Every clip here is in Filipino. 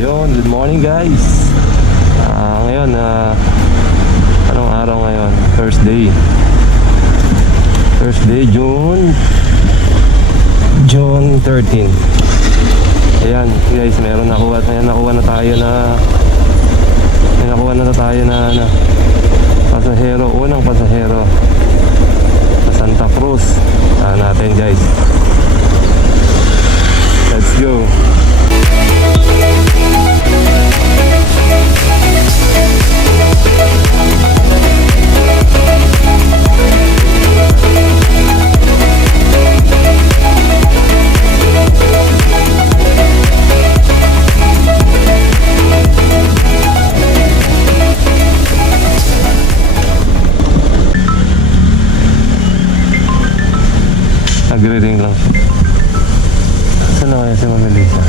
Yun, good morning guys. Ngayon, anong araw ngayon? Thursday, June 13. Ayan guys, nakuha na tayo na pasahero, unang pasahero sa Santa Cruz. Natin guys, let's go. Nagre-ring lang siya. Saan na kaya si Mami Lisa?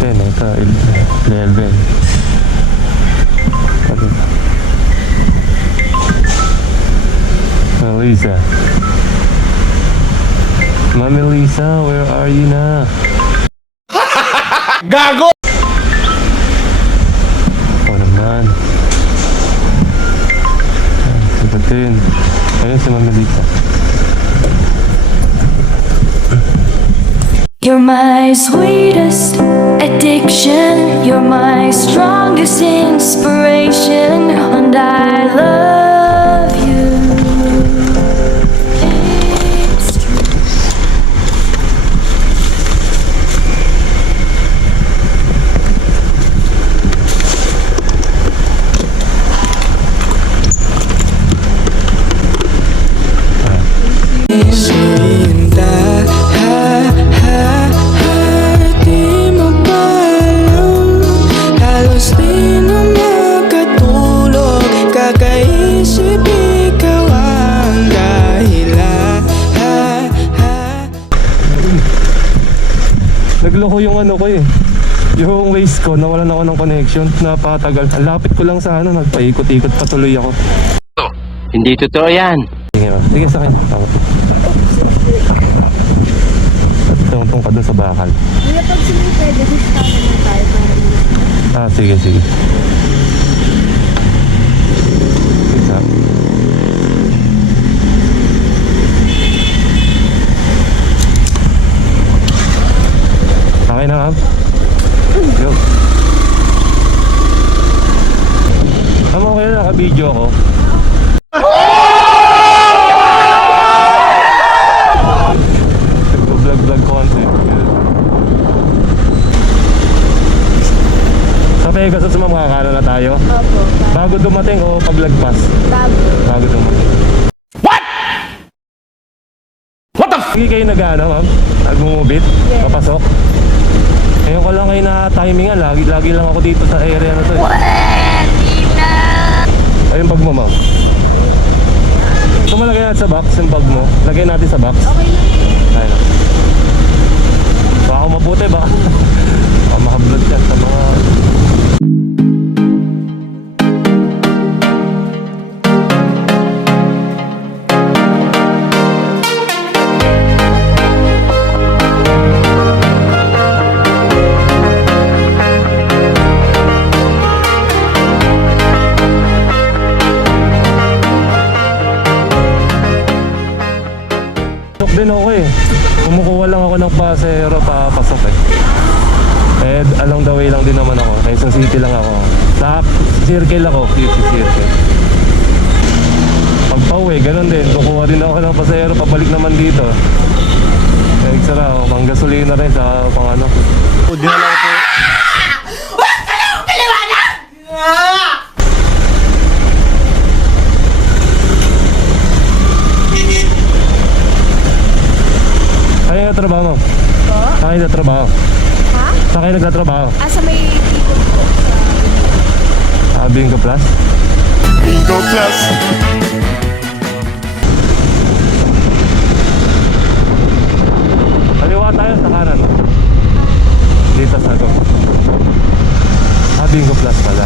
Ayan, ito, 11. Pati ito. Mami Lisa. Mami Lisa, where are you na? Gago! Oo naman. Sagutin. Ayun si Mami Lisa. You're my sweetest addiction, you're my strongest inspiration, and I love you. It's true. Nagloko yung ano ko eh. Yung waist ko, nawalan ako ng connection. Napatagal. Ang lapit ko lang sa nagpaikot-ikot patuloy ako. Hindi totoo yan. Sige sa akin. At tungtong ka dun sa bakal. Kuya, pag sila pwede, discount naman tayo para Sige. Sige. Okay na, ma'am? Go. Okay na, naka-video ako. Vlog content. Sa Pegasus, ma'am, makakano na tayo? Opo. Bago dumating o paglagpas? Bago dumating. What the f***? Hindi kayo nag-ano, ma'am? Nag-move it? Yes. Papasok? Ngayon ko lang kayo na-timingan. Lagi lang ako dito sa area na to eh. Ayun bag mo, ma'am. So malagay natin sa box yung bag mo. Lagay natin sa box. Okay lang. Ayun. Baka kung mabuti ba? Baka makablog yan sa mga... din ako eh. Kumukuha lang ako ng pasero papasok eh. And along the way lang din naman ako. Quezon City lang ako. Sa circle ako, QC circle. Pag pauwi, ganun din. Kukuha din ako ng pasero, pabalik naman dito. Kaya sara ako, pang gasolina rin sa pang ano. O, dinala ko po. Huwag ka lang paliwanag! Saan kayo nagtatrabaho, ma'am? Po? Saan kayo nagtatrabaho? Ha? Saan kayo nagtatrabaho? Sa may dito po. Bingo Plus? Bingo Plus. Kaliwa tayo sa kanan. Dito sa go. Bingo Plus pala.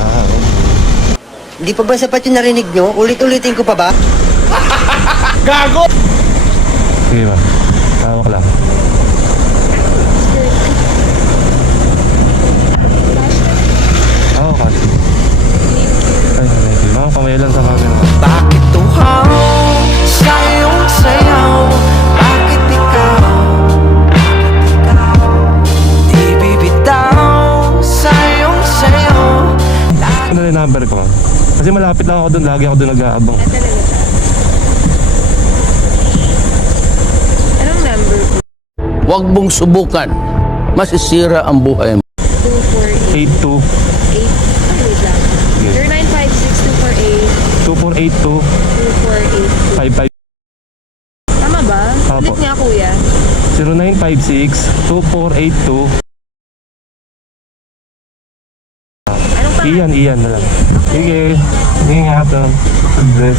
Hindi pa ba sapat yung narinig nyo? Ulit-ulitin ko pa ba? Gago! Sige ba? Tawag lang. Tayo number ko. Kasi malapit lang ako doon, lagi ako doon nag-aabang. Ah, talaga ba? Anong number ko? Huwag mong subukan. Masisira ang buhay mo. 248. 82 Wait lang. 0956-248. 2482 248. 55 Tama ba? Apo. Ulit nga kuya. 0956-2482 Anong pangalan? Iyan na lang. Sige, ingat. God bless.